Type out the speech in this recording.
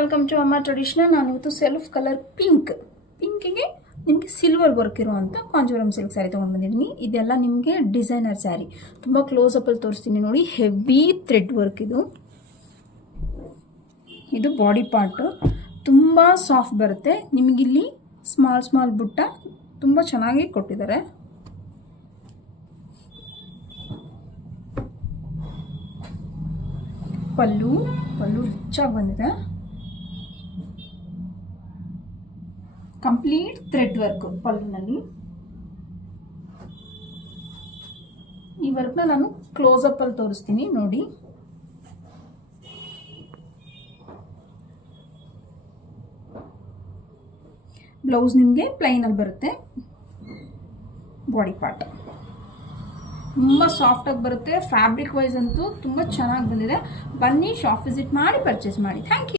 Welcome to ಅಮ್ಮ traditional. ನಾನು ಇವತ್ತು ಸೆಲ್ಫ್ ಕಲರ್ ಪಿಂಕಿಗೆ ನಿಮಗೆ ಸಿಲ್ವರ್ ವರ್ಕ್ ಇರುವಂಥ ಕಾಂಜೀವರಂ ಸಿಲ್ಕ್ ಸ್ಯಾರಿ ತೊಗೊಂಡು ಬಂದಿದ್ದೀನಿ. ಇದೆಲ್ಲ ನಿಮಗೆ ಡಿಸೈನರ್ ಸ್ಯಾರಿ. ತುಂಬ ಕ್ಲೋಸಪ್ಪಲ್ಲಿ ತೋರಿಸ್ತೀನಿ ನೋಡಿ. ಹೆವಿ ಥ್ರೆಡ್ ವರ್ಕ್ ಇದು ಬಾಡಿ ಪಾರ್ಟು ತುಂಬ ಸಾಫ್ಟ್ ಬರುತ್ತೆ. ನಿಮಗಿಲ್ಲಿ ಸ್ಮಾಲ್ ಬುಟ್ಟ ತುಂಬ ಚೆನ್ನಾಗಿ ಕೊಟ್ಟಿದ್ದಾರೆ. ಪಲ್ಲು ರಿಚಾಗಿ ಬಂದಿದೆ. ಕಂಪ್ಲೀಟ್ ಥ್ರೆಡ್ ವರ್ಕ್ ಪಲ್ಲುನಲ್ಲಿ. ಈ ವರ್ಕ್ನ ನಾನು ಕ್ಲೋಸಪ್ ಅಲ್ಲಿ ತೋರಿಸ್ತೀನಿ ನೋಡಿ. ಬ್ಲೌಸ್ ನಿಮಗೆ ಪ್ಲೈನ್ ಅಲ್ಲಿ ಬರುತ್ತೆ. ಬಾಡಿ ಪಾರ್ಟ್ ತುಂಬ ಸಾಫ್ಟಾಗಿ ಬರುತ್ತೆ. ಫ್ಯಾಬ್ರಿಕ್ ವೈಸ್ ಅಂತೂ ತುಂಬ ಚೆನ್ನಾಗಿ ಬಂದಿದೆ. ಬನ್ನಿ, ಶಾಪ್ ವಿಸಿಟ್ ಮಾಡಿ ಪರ್ಚೇಸ್ ಮಾಡಿ. Thank you.